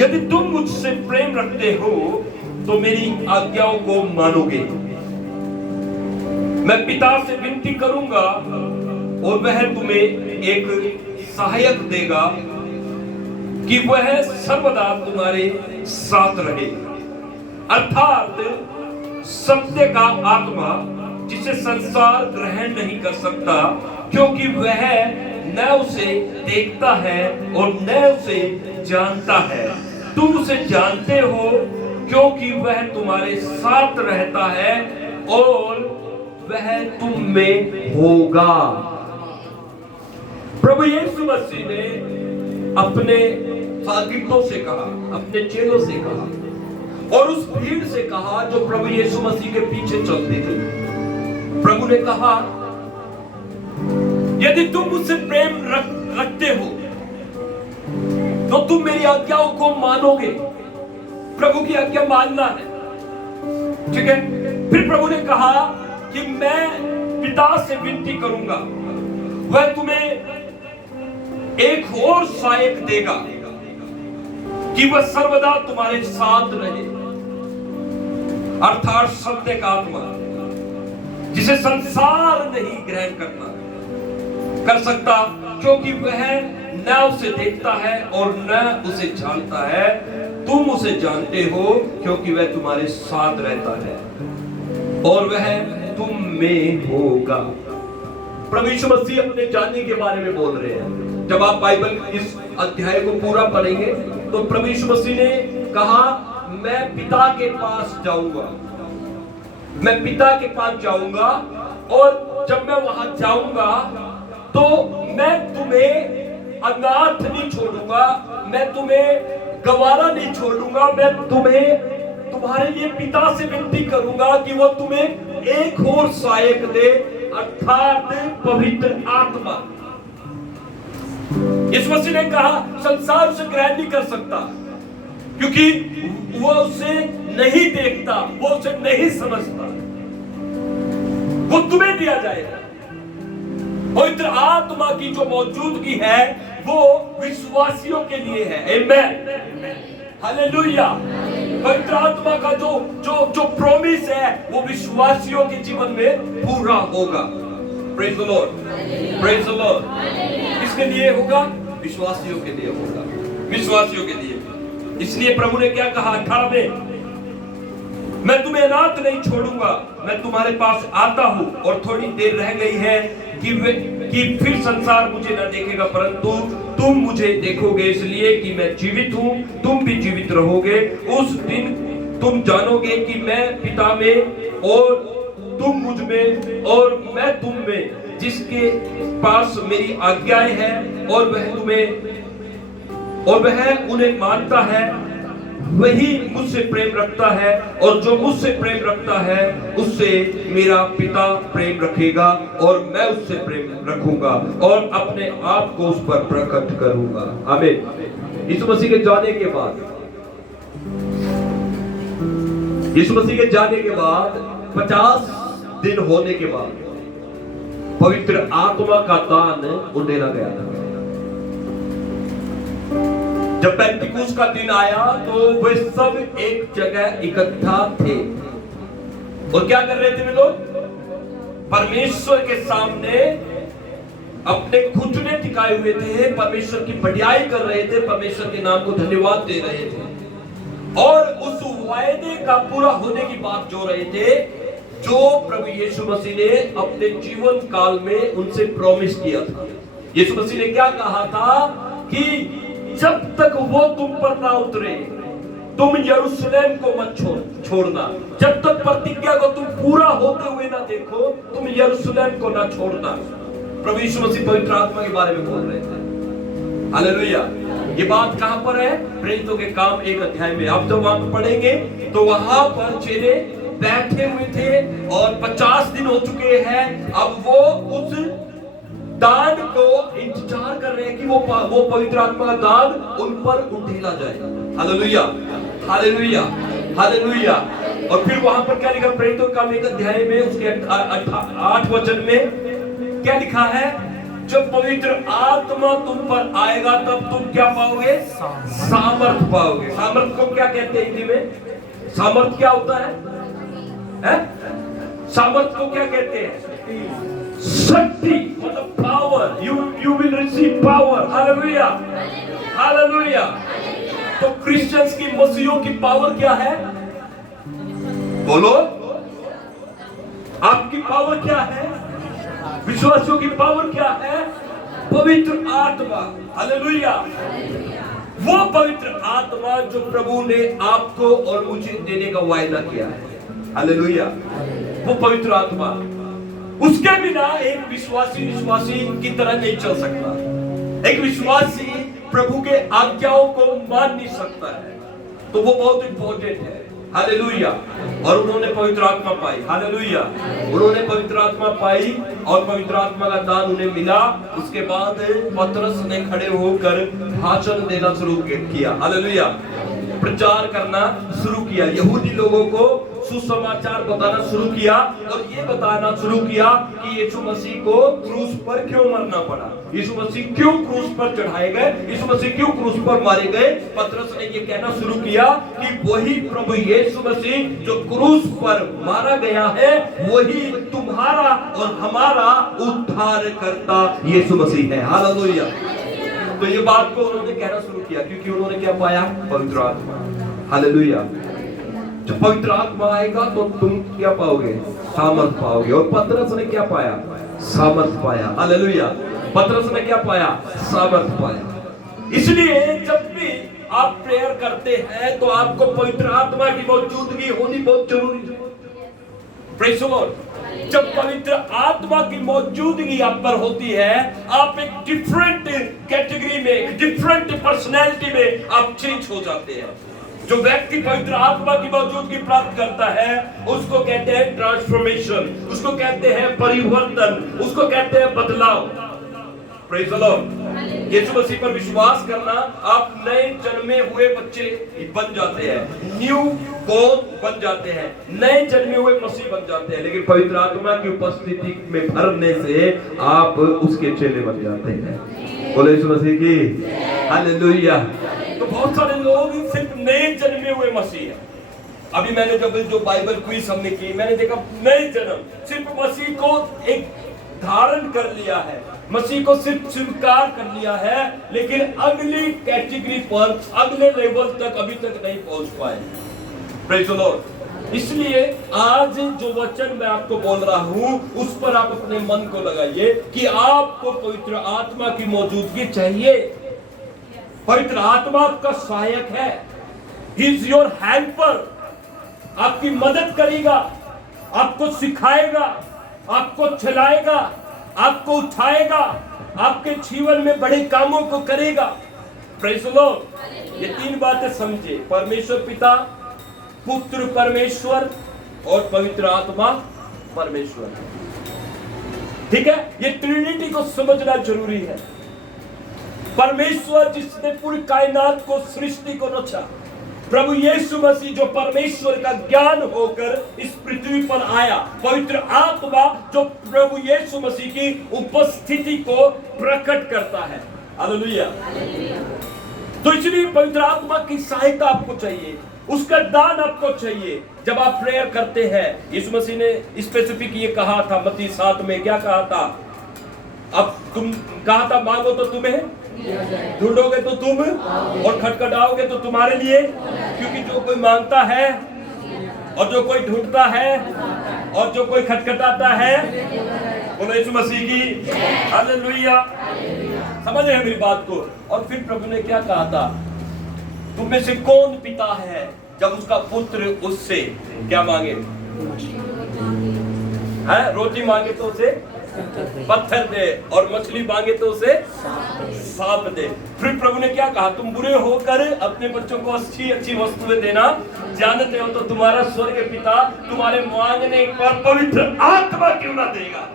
यदि तुम मुझसे प्रेम रखते हो तो मेरी आज्ञाओं को मानोगे। मैं पिता से विनती करूंगा और वह तुम्हें एक सहायक देगा कि वह सर्वदा तुम्हारे साथ रहे, अर्थात सत्य का आत्मा, जिसे संसार ग्रहण नहीं कर सकता, क्योंकि वह न उसे देखता है और न उसे जानता है। तुम उसे जानते हो क्योंकि वह तुम्हारे साथ रहता है और वह तुम में होगा। प्रभु यीशु मसीह ने अपने शागिर्दों से कहा, अपने चेलों से कहा और उस भीड़ से कहा जो प्रभु यीशु मसीह के पीछे चलते थे। प्रभु ने कहा, यदि तुम मुझसे प्रेम रखते हो तो तुम मेरी आज्ञाओं को मानोगे। प्रभु की आज्ञा मानना है, ठीक है। फिर प्रभु ने कहा कि मैं पिता से विनती करूंगा, वह तुम्हें एक और सहायक देगा कि वह सर्वदा तुम्हारे साथ रहे, अर्थात सत्य का आत्मा, जिसे संसार नहीं ग्रहण कर सकता, क्योंकि वह न उसे देखता है और न उसे जानता है। तुम उसे जानते हो क्योंकि वह तुम्हारे साथ रहता है और वह तुम में होगा। प्रभु यीशु मसीह अपने जानने के बारे में बोल रहे हैं। जब आप बाइबल इस अध्याय को पूरा पढ़ेंगे तो प्रभु यीशु मसीह ने कहा, मैं पिता के पास जाऊंगा, मैं पिता के पास जाऊंगा और जब मैं वहां जाऊंगा तो मैं तुम्हें अनाथ नहीं छोड़ूंगा, मैं तुम्हें गवारा नहीं छोड़ूंगा, मैं तुम्हें तुम्हारे लिए पिता से विनती करूंगा कि वो तुम्हें एक और सहायक दे, अर्थात पवित्र आत्मा। इस मसीह ने कहा संसार उसे ग्रहण नहीं कर सकता क्योंकि वो उसे नहीं देखता, वो उसे नहीं समझता। वो तुम्हें दिया जाएगा। पवित्र आत्मा की जो मौजूदगी है वो विश्वासियों के लिए है। आमेन, हालेलुया। पवित्र आत्मा का जो प्रॉमिस है वो विश्वासियों के जीवन में पूरा होगा। Praise the Lord, praise the Lord. किसके लिए होगा? विश्वासियों के लिए होगा, विश्वासियों के लिए। इसलिए प्रभु ने क्या कहा 18 में, मैं तुम्हें अनाथ नहीं छोड़ूंगा, मैं तुम्हारे पास आता हूं। और थोड़ी देर रह गई है कि फिर संसार मुझे न देखेगा, परंतु तुम मुझे देखोगे, इसलिए कि मैं जीवित हूं, तुम भी जीवित रहोगे। उस दिन तुम जानोगे कि मैं पिता में और तुम मुझ में और मैं तुम में, जिसके पास मेरी आज्ञाएं हैं और वह उन्हें मानता है, वही मुझसे प्रेम रखता है, और जो मुझसे प्रेम रखता है उससे मेरा पिता प्रेम रखेगा और मैं उससे प्रेम रखूंगा और अपने आप को उस पर प्रकट करूंगा। आमीन। यीशु मसीह के जाने के बाद 50 दिन होने के बाद पवित्र आत्मा का दान उंडेला गया था। जब पेंटिकुस्त का दिन आया तो वे सब एक जगह इकट्ठा थे और क्या कर रहे थे वे लोग? परमेश्वर के सामने अपने घुटने टिकाए हुए थे, परमेश्वर की बढ़ाई कर रहे थे, परमेश्वर के नाम को धन्यवाद दे रहे थे और उस वायदे का पूरा होने की बात जो रहे थे, जो प्रभु यीशु मसीह ने अपने जीवन काल में उनसे प्रॉमिस किया था। यीशु मसीह ने क्या कहा था कि जब तक वो तुम पर ना उतरे तुम यरूशलेम को मत छोड़ना, जब तक प्रतिज्ञा को तुम पूरा होते हुए ना देखो तुम यरूशलेम को ना छोड़ना। प्रभु यीशु मसीह पवित्र आत्मा के बारे में बोल रहे थे। हालेलुया। ये बात कहां पर है? प्रेरितों के काम 1 अध्याय में। आप जब वहां पढ़ेंगे तो वहां पर चेले बैठे हुए थे और 50 दिन हो चुके हैं। अब वो उस दान को इंतजार कर रहे हैं कि वो पवित्र आत्मा का दान उन पर उंडेला जाए। Hallelujah, hallelujah, hallelujah. और फिर वहां पर क्या लिखा? प्रेरितों के काम 1 अध्याय में उसके 8 वचन में क्या लिखा है? जब पवित्र आत्मा तुम पर आएगा तब तुम क्या पाओगे? सामर्थ पाओगे। सामर्थ को क्या कहते हैं हिंदी में? सामर्थ क्या होता है? सामर्थ को क्या कहते हैं? शक्ति, मतलब power. You will receive power. Hallelujah, hallelujah. तो क्रिश्चियंस की, मसीहों की पावर क्या है? बोलो, आपकी पावर क्या है? विश्वासियों की पावर क्या है? पवित्र आत्मा। हालेलुया। वो पवित्र आत्मा जो प्रभु ने आपको और मुझे देने का वायदा किया है। हालेलुया। वो पवित्र आत्मा, उसके बिना एक विश्वासी की तरह नहीं चल सकता। एक विश्वासी प्रभु के आज्ञाओं को मान नहीं सकता है। तो वो बहुत इंपॉर्टेंट है। हालेलुया। और उन्होंने पवित्र आत्मा पाई। हालेलुया। उन्होंने पवित्र आत्मा पाई और पवित्र आत्मा का दान उन्हें मिला। उसके बाद पतरस ने खड़े होकर भाषण देना शुरू किया। हालेलुया। प्रचार करना शुरू किया, यहूदी लोगों को सुसमाचार बताना शुरू किया और ये बताना शुरू किया कि यीशु मसीह को क्रूस पर क्यों मरना पड़ा, यीशु मसीह क्यों क्रूस पर चढ़ाए गए, यीशु मसीह क्यों क्रूस पर मारे गए। पतरस ने ये कहना शुरू किया कि वही प्रभु यीशु मसीह जो क्रूस पर मारा गया है, वही तुम्हारा और हमारा उद्धार करता यीशु मसीह है। हालेलुया। तो ये बात को उन्होंने कहना शुरू किया क्योंकि उन्होंने क्या पाया? पवित्र आत्मा। हालेलुया। जब पवित्र आत्मा आएगा तो तुम क्या पाओगे? सामर्थ पाओगे। और पतरस ने क्या पाया? सामर्थ पाया। हालेलुया। पतरस ने क्या पाया? सामर्थ पाया। इसलिए जब भी आप प्रेयर करते हैं तो आपको पवित्र आत्मा की मौजूदगी होनी बहुत जरूरी है। Praise the Lord. जब पवित्र आत्मा की मौजूदगी आप पर होती है, आप एक डिफरेंट कैटेगरी में, एक डिफरेंट पर्सनैलिटी में आप चेंज हो जाते हैं। जो व्यक्ति पवित्र आत्मा की मौजूदगी प्राप्त करता है उसको कहते हैं ट्रांसफॉर्मेशन, उसको कहते हैं परिवर्तन, उसको कहते हैं बदलाव। Praise the lord. Yeshu Masih पर विश्वास करना, आप नए जन्मे हुए बच्चे बन जाते हैं, न्यू बॉर्न बन जाते हैं, नए जन्मे हुए मसीह बन जाते हैं। लेकिन पवित्र आत्मा की उपस्थिति में भरने से आप उसके चेले बन जाते हैं। बोले यीशु मसीह की हालेलुया। तो बहुत सारे लोग सिर्फ नए जन्मे हुए मसीह हैं। अभी मैंने जो बाइबल क्विज हमने की, मैंने देखा नए जन्म सिर्फ मसीह को एक धारण कर लिया है, मसीह को सिर्फ स्वीकार कर लिया है, लेकिन अगली कैटेगरी पर, अगले लेवल तक अभी तक नहीं पहुंच पाए। Praise the Lord. इसलिए आज जो वचन मैं आपको बोल रहा हूं उस पर आप अपने मन को लगाइए कि आपको पवित्र आत्मा की मौजूदगी चाहिए। पवित्र आत्मा आपका सहायक है। He is your helper. आपकी मदद करेगा, आपको सिखाएगा, आपको चलाएगा, आपको उठाएगा, आपके जीवन में बड़े कामों को करेगा। Praise the Lord. ये तीन बातें समझे, परमेश्वर पिता, पुत्र परमेश्वर और पवित्र आत्मा परमेश्वर। ठीक है, ये ट्रिनिटी को समझना जरूरी है। परमेश्वर जिसने पूरी कायनात को, सृष्टि को रचा, प्रभु यीशु मसीह जो परमेश्वर का ज्ञान होकर इस पृथ्वी पर आया, पवित्र आत्मा जो प्रभु यीशु मसीह की उपस्थिति को प्रकट करता है। हालेलुया। तो इसलिए पवित्र आत्मा की सहायता आपको चाहिए, उसका दान आपको चाहिए। जब आप प्रेयर करते हैं, यीशु मसीह ने स्पेसिफिक ये कहा था मत्ती 7 में, क्या कहा था? अब तुम कहा था मांगो तो तुम्हें, ढूंढोगे तो तुम, और खटखटाओगे तो तुम्हारे लिए, क्योंकि जो कोई मांगता है और जो कोई ढूंढता है और जो कोई खटखटाता है, बोलो यीशु मसीह की हालेलुया। समझ रहे हैं मेरी बात को? और फिर प्रभु ने क्या कहा था? तुम में से कौन पिता है जब उसका पुत्र उससे क्या मांगे? है रोटी मांगे तो उसे पत्थर दे, और मछली मांगे तो उसे सांप दे। फिर प्रभु ने क्या कहा? तुम बुरे होकर अपने बच्चों को अच्छी अच्छी वस्तुएं देना जानते हो, तो तुम्हारा स्वर्ग पिता तुम्हारे मांगने पर पवित्र आत्मा क्यों ना देगा?